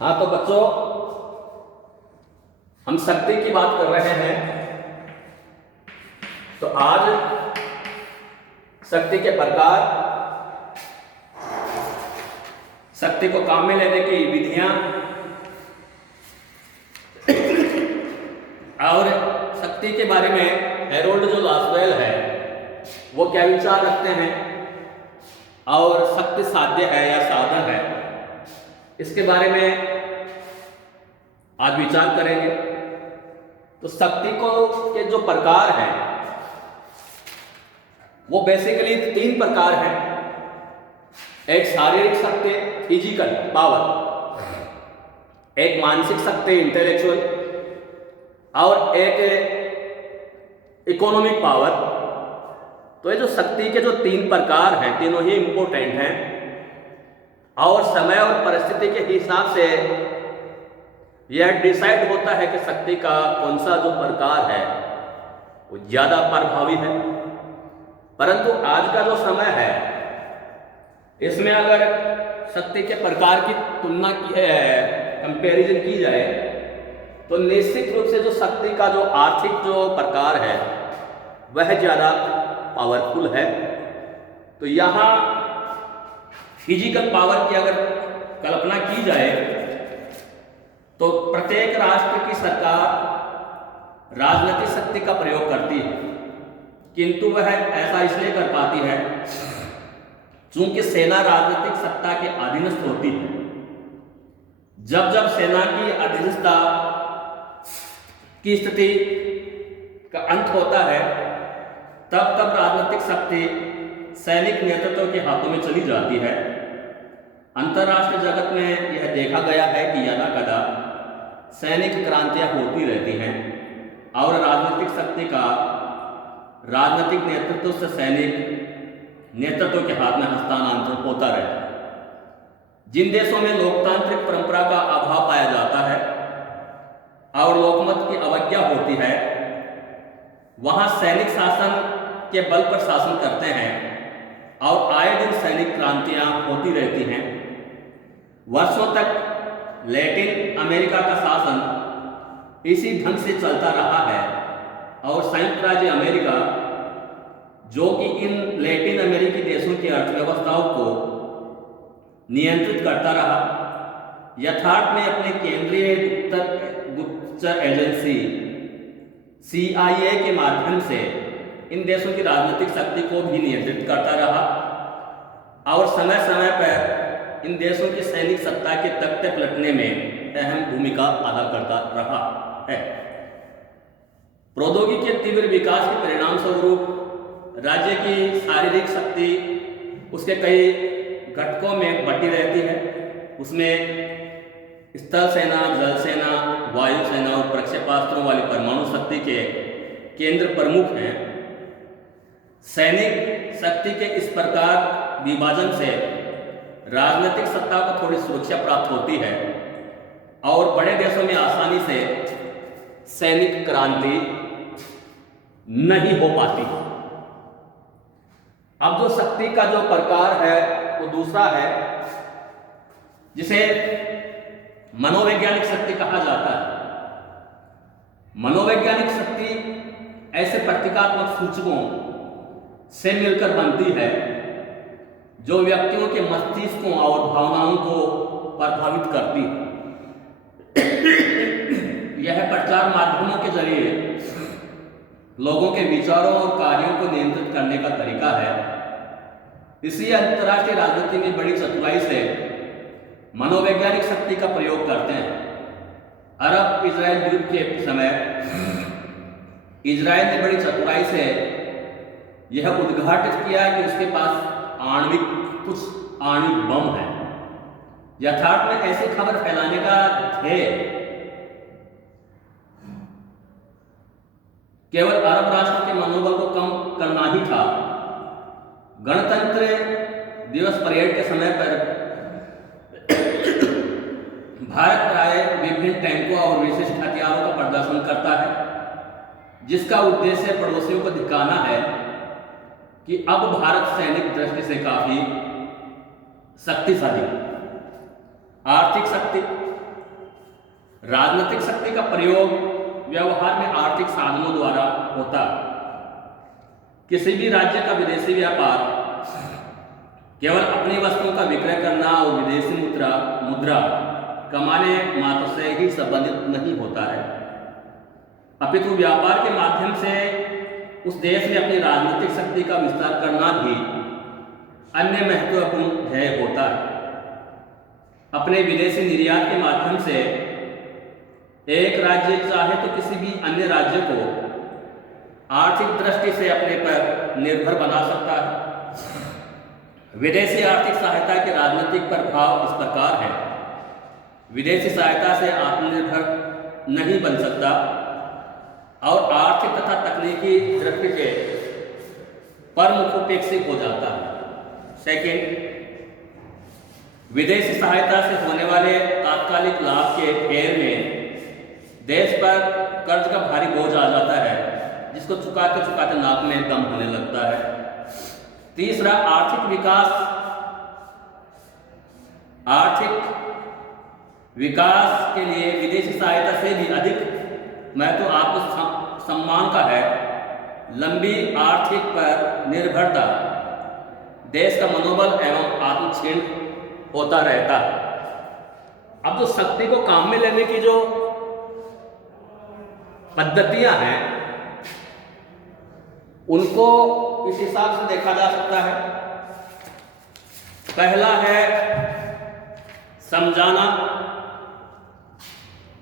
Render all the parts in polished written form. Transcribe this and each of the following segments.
हाँ तो बच्चों, हम शक्ति की बात कर रहे हैं। तो आज शक्ति के प्रकार, शक्ति को काम में लेने की विधियां और शक्ति के बारे में हेरोल्ड जो लासवेल है वो क्या विचार रखते हैं और शक्ति साध्य है या साधन है, इसके बारे में आज विचार करेंगे। तो शक्ति को के जो प्रकार हैं वो बेसिकली 3 प्रकार हैं। एक शारीरिक शक्ति, फिजिकल पावर, एक मानसिक शक्ति, इंटेलेक्चुअल, और एक इकोनॉमिक पावर। तो ये जो शक्ति के जो 3 प्रकार हैं, तीनों ही इंपॉर्टेंट हैं और समय और परिस्थिति के हिसाब से यह डिसाइड होता है कि शक्ति का कौन सा जो प्रकार है वो ज़्यादा प्रभावी है। परंतु आज का जो समय है इसमें अगर शक्ति के प्रकार की तुलना की कंपैरिजन की जाए तो निश्चित रूप से जो शक्ति का जो आर्थिक जो प्रकार है वह ज़्यादा पावरफुल है। तो यहाँ फिजिकल पावर की अगर कल्पना की जाए तो प्रत्येक राष्ट्र की सरकार राजनीतिक शक्ति का प्रयोग करती है, किंतु वह ऐसा इसलिए कर पाती है चूंकि सेना राजनीतिक सत्ता के अधीनस्थ होती है। जब जब सेना की अधीनस्थता की स्थिति का अंत होता है तब तब राजनीतिक शक्ति सैनिक नेतृत्व के हाथों में चली जाती है। अंतर्राष्ट्रीय जगत में यह देखा गया है कि यदा कदा सैनिक क्रांतियां होती रहती हैं और राजनीतिक शक्ति का राजनीतिक नेतृत्व से सैनिक नेतृत्व के हाथ में हस्तांतरण होता रहता है। जिन देशों में लोकतांत्रिक परंपरा का अभाव पाया जाता है और लोकमत की अवज्ञा होती है वहां सैनिक शासन के बल पर शासन करते हैं और आए दिन सैनिक क्रांतियां होती रहती हैं। वर्षों तक लैटिन अमेरिका का शासन इसी ढंग से चलता रहा है और संयुक्त राज्य अमेरिका, जो कि इन लैटिन अमेरिकी देशों की अर्थव्यवस्थाओं को नियंत्रित करता रहा, यथार्थ में अपने केंद्रीय गुप्तचर एजेंसी CIA के माध्यम से इन देशों की राजनीतिक शक्ति को भी नियंत्रित करता रहा और समय समय पर इन देशों की सैनिक सत्ता के तख्ते पलटने में अहम भूमिका अदा करता रहा है। प्रौद्योगिकी के तीव्र विकास के परिणाम स्वरूप राज्य की शारीरिक शक्ति उसके कई घटकों में बटी रहती है। उसमें स्थल सेना, जल सेना, वायु सेना और प्रक्षेपास्त्रों वाली परमाणु शक्ति के केंद्र प्रमुख हैं। सैनिक शक्ति के इस प्रकार विभाजन से राजनीतिक सत्ता को थोड़ी सुरक्षा प्राप्त होती है और बड़े देशों में आसानी से सैनिक क्रांति नहीं हो पाती। अब जो शक्ति का जो प्रकार है वो दूसरा है जिसे मनोवैज्ञानिक शक्ति कहा जाता है। मनोवैज्ञानिक शक्ति ऐसे प्रतीकात्मक सूचकों से मिलकर बनती है जो व्यक्तियों के मस्तिष्कों और भावनाओं को प्रभावित करती है। यह प्रचार माध्यमों के जरिए लोगों के विचारों और कार्यों को नियंत्रित करने का तरीका है। इसलिए अंतर्राष्ट्रीय राजनीति में बड़ी चतुराई से मनोवैज्ञानिक शक्ति का प्रयोग करते हैं। अरब इजराइल युद्ध के समय इजराइल ने बड़ी चतुराई से यह उद्घाटित किया कि उसके पास कुछ आणविक बम है। यथार्थ में ऐसी खबर फैलाने का ध्येय केवल अरब राष्ट्रों के मनोबल को कम करना ही था। गणतंत्र दिवस परेड के समय पर भारत प्राय विभिन्न टैंकों और विशिष्ट हथियारों का प्रदर्शन करता है जिसका उद्देश्य पड़ोसियों को दिखाना है कि अब भारत सैनिक दृष्टि से काफी शक्तिशाली है। आर्थिक शक्ति, राजनीतिक शक्ति का प्रयोग व्यवहार में आर्थिक साधनों द्वारा होता है। किसी भी राज्य का विदेशी व्यापार केवल अपनी वस्तुओं का विक्रय करना और विदेशी मुद्रा कमाने मात्र से ही संबंधित नहीं होता है, अपितु व्यापार के माध्यम से उस देश में अपनी राजनीतिक शक्ति का विस्तार करना भी अन्य महत्वपूर्ण ध्येय होता है। अपने विदेशी निर्यात के माध्यम से एक राज्य चाहे तो किसी भी अन्य राज्य को आर्थिक दृष्टि से अपने पर निर्भर बना सकता है। विदेशी आर्थिक सहायता के राजनीतिक प्रभाव इस प्रकार है। विदेशी सहायता से आत्मनिर्भर नहीं बन सकता और आर्थिक तथा तकनीकी दृष्टि के परमुखोपेक्षित हो जाता है। सेकेंड, विदेशी सहायता से होने वाले तात्कालिक लाभ के फेर में देश पर कर्ज का भारी बोझ आ जाता है, जिसको चुकाते चुकाते नाक में दम होने लगता है। तीसरा, आर्थिक विकास के लिए विदेशी सहायता से भी अधिक महत्व आत्म सम्मान का है। लंबी आर्थिक पर निर्भरता देश का मनोबल एवं आत्मक्षीण होता रहता है। अब जो शक्ति को काम में लेने की जो पद्धतियां हैं उनको इस हिसाब से देखा जा सकता है। पहला है समझाना,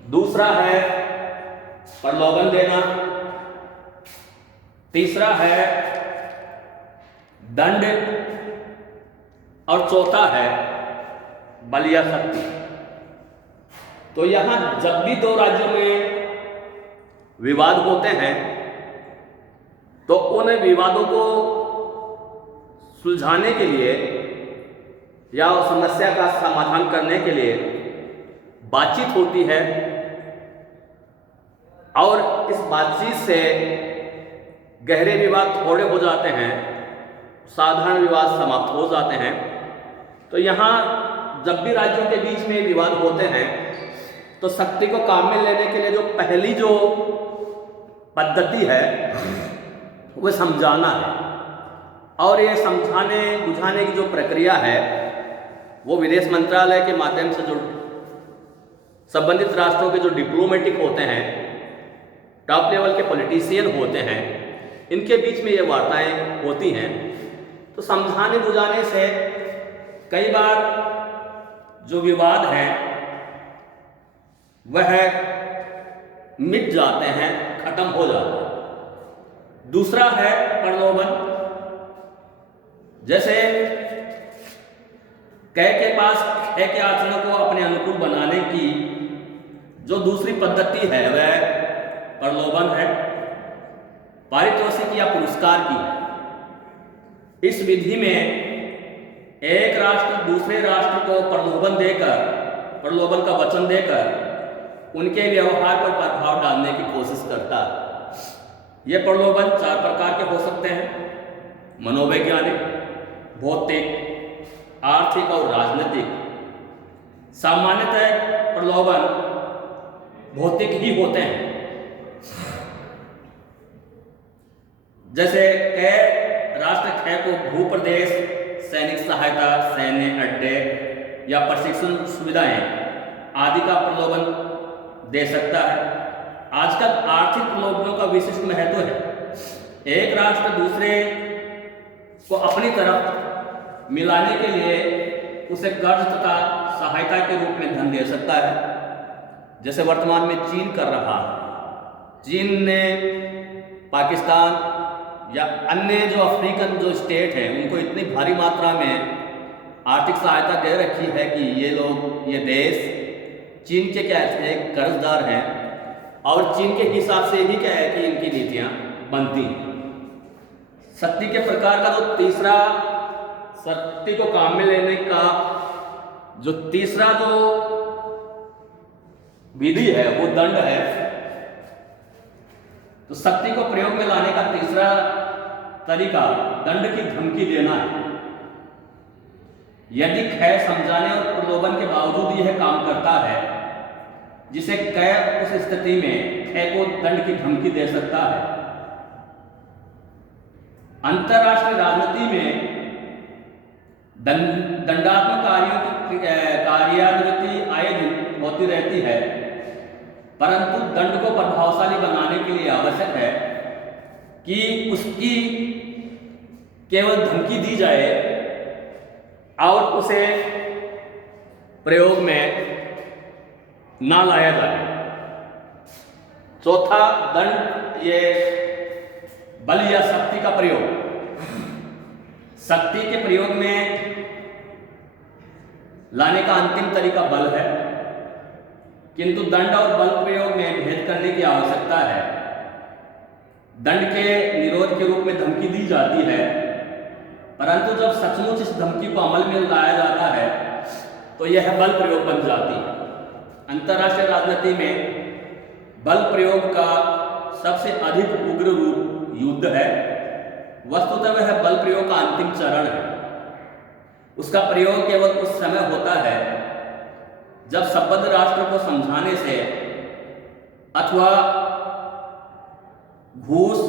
दूसरा है प्रलोभन देना, तीसरा है दंड और चौथा है बलिया शक्ति। तो यहां जब भी दो राज्यों में विवाद होते हैं तो उन विवादों को सुलझाने के लिए या उस समस्या का समाधान करने के लिए बातचीत होती है और इस बातचीत से गहरे विवाद थोड़े हो जाते हैं, साधारण विवाद समाप्त हो जाते हैं। तो यहाँ जब भी राज्यों के बीच में विवाद होते हैं तो शक्ति को काम में लेने के लिए जो पहली जो पद्धति है वो समझाना है, और ये समझाने बुझाने की जो प्रक्रिया है वो विदेश मंत्रालय के माध्यम से जो संबंधित राष्ट्रों के जो डिप्लोमेटिक होते हैं, टॉप लेवल के पॉलिटिशियन होते हैं, इनके बीच में ये वार्ताएं होती हैं। तो समझाने बुझाने से कई बार जो विवाद हैं वह मिट जाते हैं, खत्म हो जाते हैं। दूसरा है प्रलोभन। जैसे कै के पास खे के आचरण को अपने अनुकूल बनाने की जो दूसरी पद्धति है वह प्रलोभन है, पारितोषिक या पुरस्कार की। इस विधि में एक राष्ट्र दूसरे राष्ट्र को प्रलोभन का वचन देकर उनके व्यवहार पर प्रभाव डालने की कोशिश करता है। ये प्रलोभन चार प्रकार के हो सकते हैं: मनोवैज्ञानिक, भौतिक, आर्थिक और राजनीतिक। सामान्यतः प्रलोभन भौतिक ही होते हैं। जैसे कई राष्ट्र खे को भूप्रदेश, सैनिक सहायता, सैन्य अड्डे या प्रशिक्षण सुविधाएं आदि का प्रलोभन दे सकता है। आजकल आर्थिक प्रलोभनों का विशिष्ट महत्व है। एक राष्ट्र दूसरे को अपनी तरफ मिलाने के लिए उसे कर्ज तथा सहायता के रूप में धन दे सकता है, जैसे वर्तमान में चीन कर रहा है। चीन ने पाकिस्तान या अन्य जो अफ्रीकन जो स्टेट हैं उनको इतनी भारी मात्रा में आर्थिक सहायता दे रखी है कि ये देश चीन के क्या है कर्जदार हैं, और चीन के हिसाब से ही क्या है कि इनकी नीतियां बनती हैं। शक्ति के प्रकार का जो तीसरा, शक्ति को काम में लेने का जो तीसरा जो विधि है वो दंड है। तो शक्ति को प्रयोग में लाने का तीसरा तरीका दंड की धमकी देना है। यदि खे समझाने और प्रलोभन के बावजूद यह काम करता है जिसे कै उस स्थिति में खे को दंड की धमकी दे सकता है। अंतरराष्ट्रीय राजनीति में दंडात्मक कार्यों की कार्यान्विति आए दिन होती रहती है, परंतु दंड को प्रभावशाली बनाने के लिए आवश्यक है कि उसकी केवल धमकी दी जाए और उसे प्रयोग में ना लाया जाए। चौथा दंड, ये बल या शक्ति का प्रयोग। शक्ति के प्रयोग में लाने का अंतिम तरीका बल है, किंतु दंड और बल प्रयोग में भेद करने की आवश्यकता है। दंड के निरोध के रूप में धमकी दी जाती है, परंतु जब सचमुच इस धमकी को अमल में लाया जाता है तो यह बल प्रयोग बन जाती है। अंतरराष्ट्रीय राजनीति में बल प्रयोग का सबसे अधिक उग्र रूप युद्ध है। वस्तुतः वह बल प्रयोग का अंतिम चरण है। उसका प्रयोग केवल उस समय होता है जब संबद्ध राष्ट्र को समझाने से अथवा घूस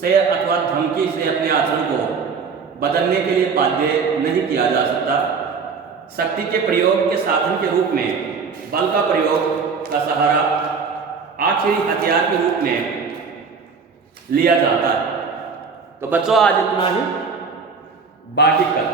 से अथवा धमकी से अपने आचरण को बदलने के लिए बाध्य नहीं किया जा सकता। शक्ति के प्रयोग के साधन के रूप में बल का प्रयोग का सहारा आखिरी हथियार के रूप में लिया जाता है। तो बच्चों, आज इतना ही। बाकी कल